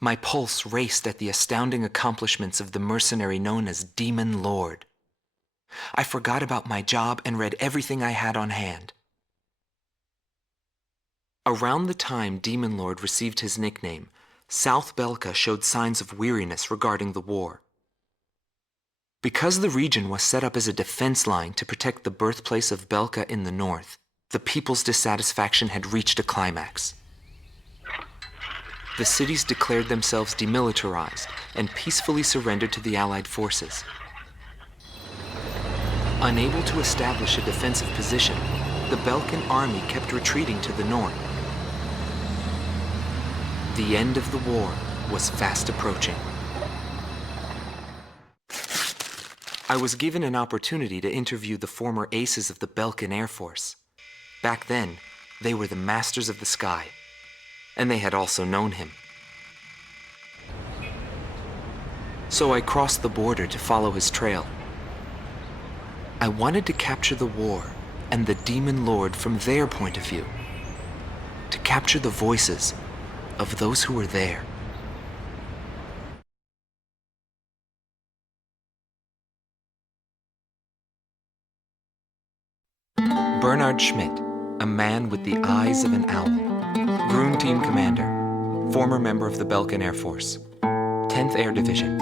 My pulse raced at the astounding accomplishments of the mercenary known as Demon Lord. I forgot about my job and read everything I had on hand. Around the time Demon Lord received his nickname, South Belka showed signs of weariness regarding the war. Because the region was set up as a defense line to protect the birthplace of Belka in the north, the people's dissatisfaction had reached a climax. The cities declared themselves demilitarized and peacefully surrendered to the Allied forces. Unable to establish a defensive position, the Belkan army kept retreating to the north. The end of the war was fast approaching. I was given an opportunity to interview the former aces of the Belkan Air Force. Back then, they were the masters of the sky, and they had also known him. So I crossed the border to follow his trail. I wanted to capture the war and the Demon Lord from their point of view, to capture the voices of those who were there. Bernard Schmidt, a man with the eyes of an owl. Groom Team Commander, former member of the Belkan Air Force. 10th Air Division,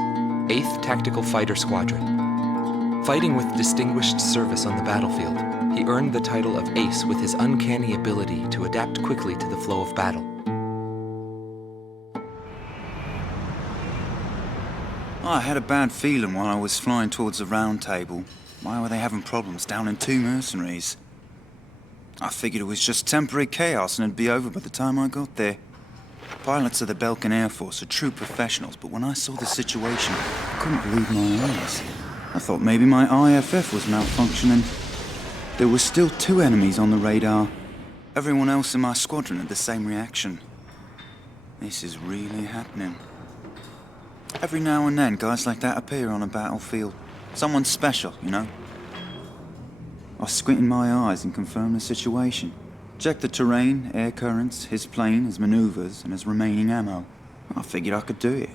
8th Tactical Fighter Squadron. Fighting with distinguished service on the battlefield, he earned the title of Ace with his uncanny ability to adapt quickly to the flow of battle. I had a bad feeling while I was flying towards the round table. Why were they having problems down in 2 mercenaries? I figured it was just temporary chaos and it'd be over by the time I got there. Pilots of the Belkan Air Force are true professionals, but when I saw the situation, I couldn't believe my eyes. I thought maybe my IFF was malfunctioning. There were still 2 enemies on the radar. Everyone else in my squadron had the same reaction. This is really happening. Every now and then, guys like that appear on a battlefield. Someone special, you know? I squinted my eyes and confirmed the situation. Checked the terrain, air currents, his plane, his maneuvers, and his remaining ammo. I figured I could do it.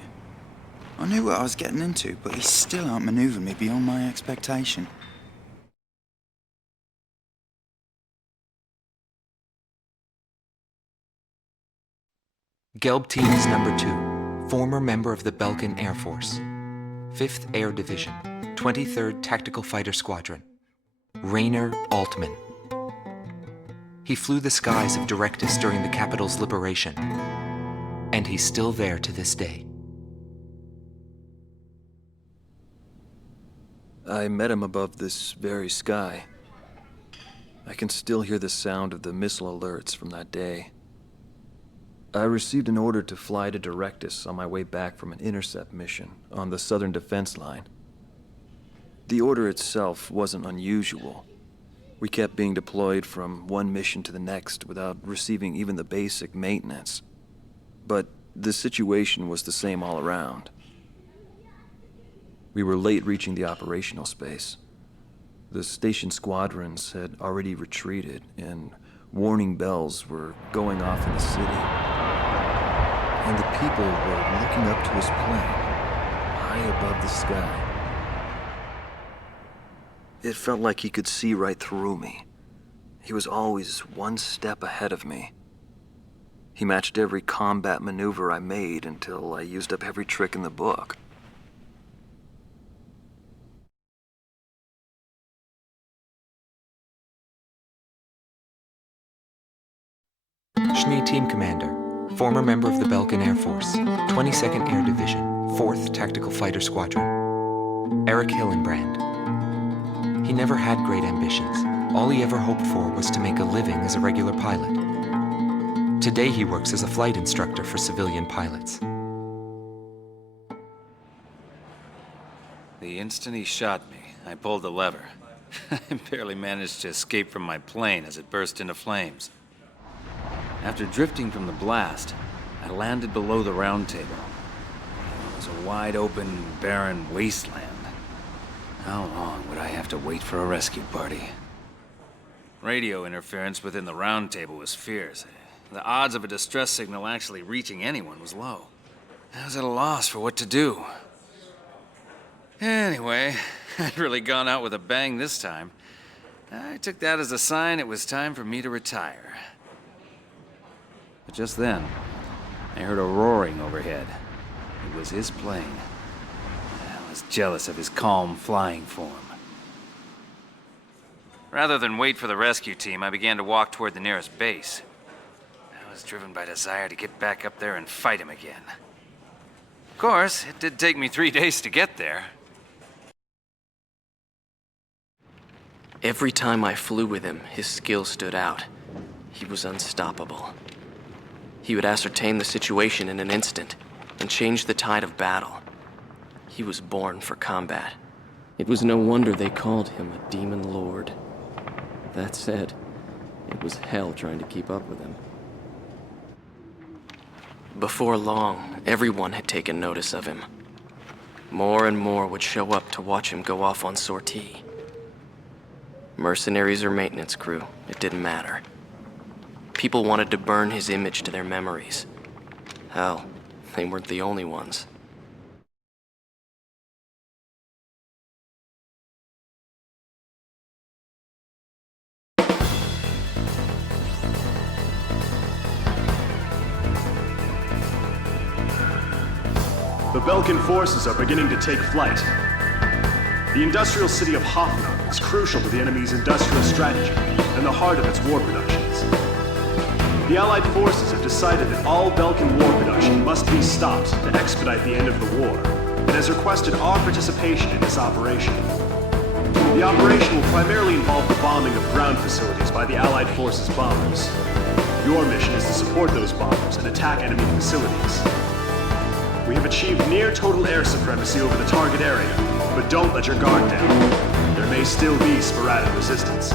I knew what I was getting into, but he still outmaneuvered me beyond my expectation. Gelb Teams Number 2, former member of the Belkan Air Force. 5th Air Division, 23rd Tactical Fighter Squadron. Rainer Altman. He flew the skies of Directus during the capital's liberation, and he's still there to this day. I met him above this very sky. I can still hear the sound of the missile alerts from that day. I received an order to fly to Directus on my way back from an intercept mission on the southern defense line. The order itself wasn't unusual. We kept being deployed from one mission to the next without receiving even the basic maintenance. But the situation was the same all around. We were late reaching the operational space. The station squadrons had already retreated, and warning bells were going off in the city. And the people were looking up to his plane, high above the sky. It felt like he could see right through me. He was always one step ahead of me. He matched every combat maneuver I made until I used up every trick in the book. Schnee Team Commander, former member of the Belkan Air Force, 22nd Air Division, 4th Tactical Fighter Squadron. Eric Hillenbrand. He never had great ambitions. All he ever hoped for was to make a living as a regular pilot. Today he works as a flight instructor for civilian pilots. The instant he shot me, I pulled the lever. I barely managed to escape from my plane as it burst into flames. After drifting from the blast, I landed below the round table. It was a wide-open, barren wasteland. How long would I have to wait for a rescue party? Radio interference within the round table was fierce. The odds of a distress signal actually reaching anyone was low. I was at a loss for what to do. Anyway, I'd really gone out with a bang this time. I took that as a sign it was time for me to retire. But just then, I heard a roaring overhead. It was his plane. I was jealous of his calm flying form. Rather than wait for the rescue team, I began to walk toward the nearest base. I was driven by desire to get back up there and fight him again. Of course, it did take me 3 days to get there. Every time I flew with him, his skill stood out. He was unstoppable. He would ascertain the situation in an instant and change the tide of battle. He was born for combat. It was no wonder they called him a demon lord. That said, it was hell trying to keep up with him. Before long, everyone had taken notice of him. More and more would show up to watch him go off on sortie. Mercenaries or maintenance crew, it didn't matter. People wanted to burn his image to their memories. Hell, they weren't the only ones. The Vulkan forces are beginning to take flight. The industrial city of Hoffman is crucial to the enemy's industrial strategy and the heart of its war productions. The Allied forces have decided that all Vulkan war production must be stopped to expedite the end of the war, and has requested our participation in this operation. The operation will primarily involve the bombing of ground facilities by the Allied forces' bombers. Your mission is to support those bombers and attack enemy facilities. We have achieved near total air supremacy over the target area, but don't let your guard down. There may still be sporadic resistance.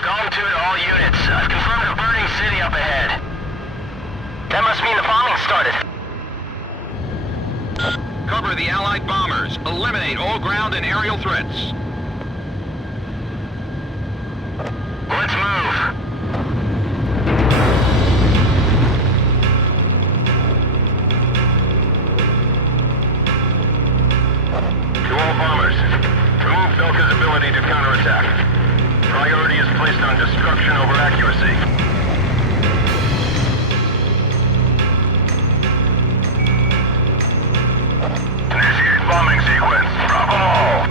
Going to it, all units. I've confirmed a burning city up ahead. That must mean the bombing started. Cover the Allied bombers. Eliminate all ground and aerial threats. Let's move. To all bombers, remove Belka's ability to counterattack. Priority is placed on destruction over accuracy. Initiate bombing sequence. Drop them all.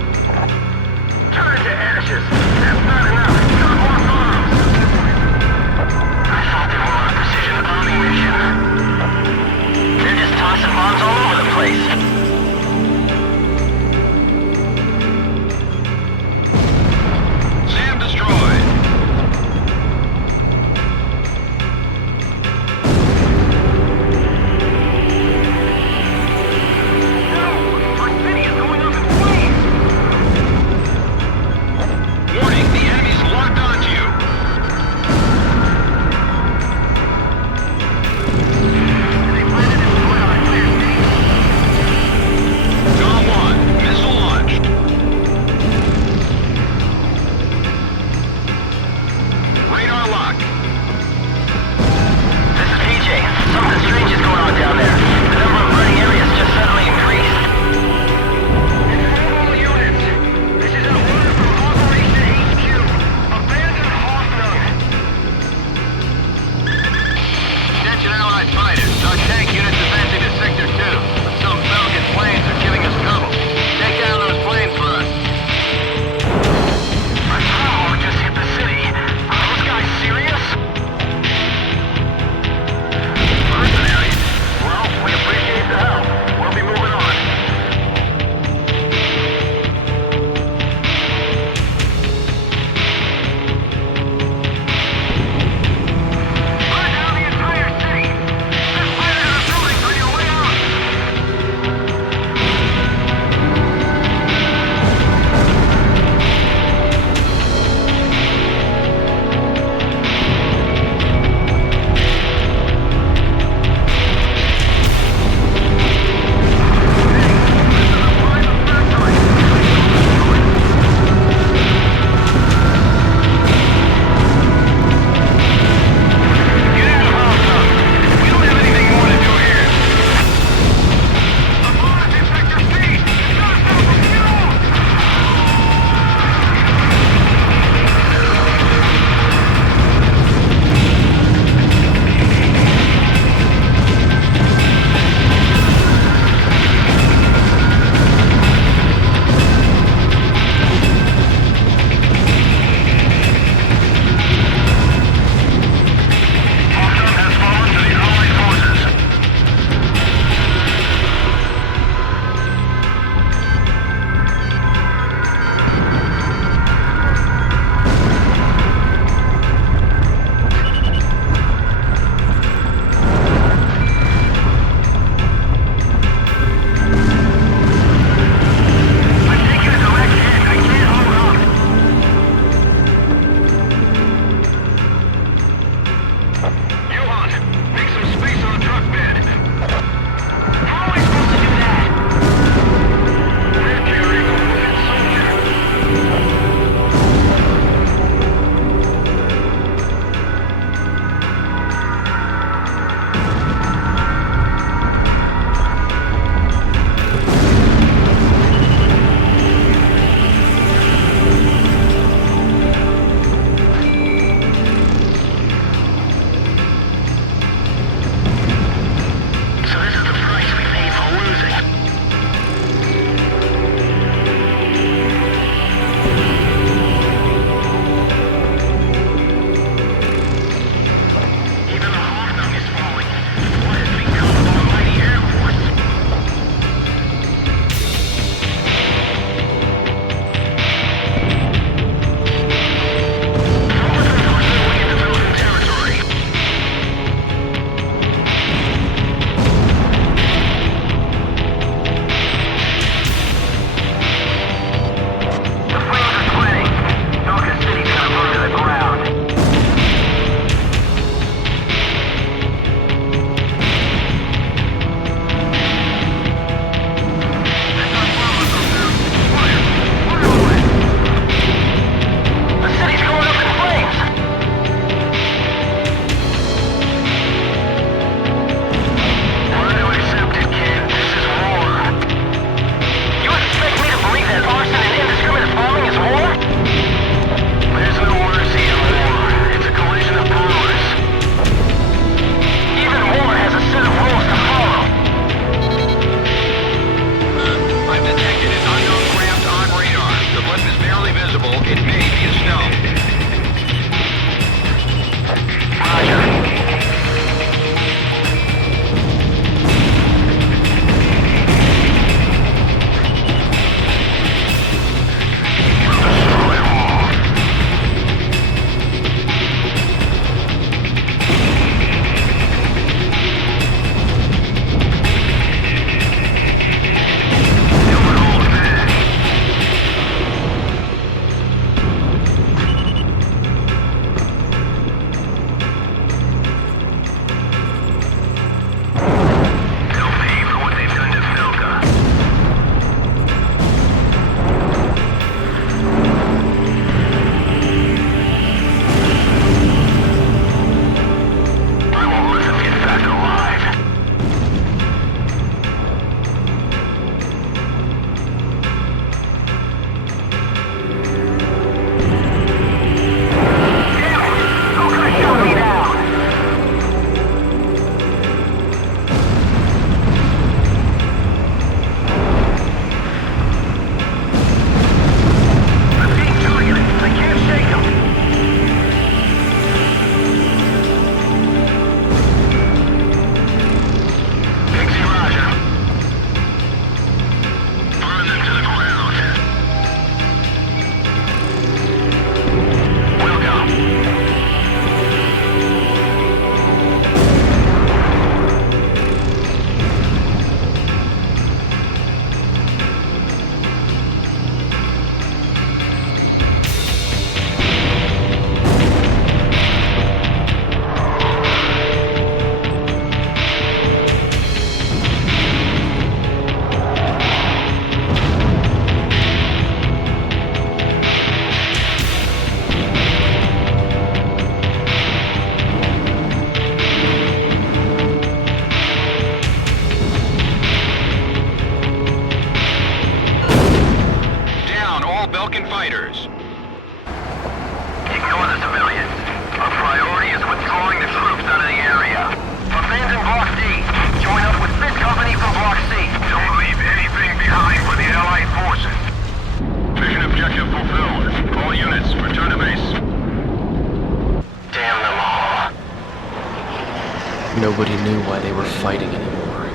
Nobody knew why they were fighting anymore.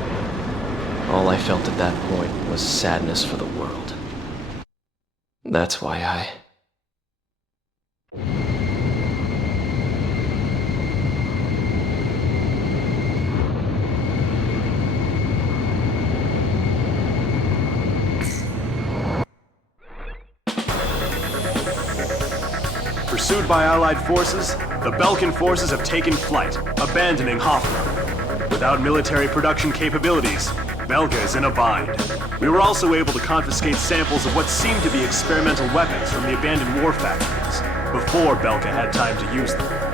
All I felt at that point was sadness for the world. That's why I... Pursued by Allied forces, the Belkan forces have taken flight, abandoning Hoffman. Without military production capabilities, Belka is in a bind. We were also able to confiscate samples of what seemed to be experimental weapons from the abandoned war factories, before Belka had time to use them.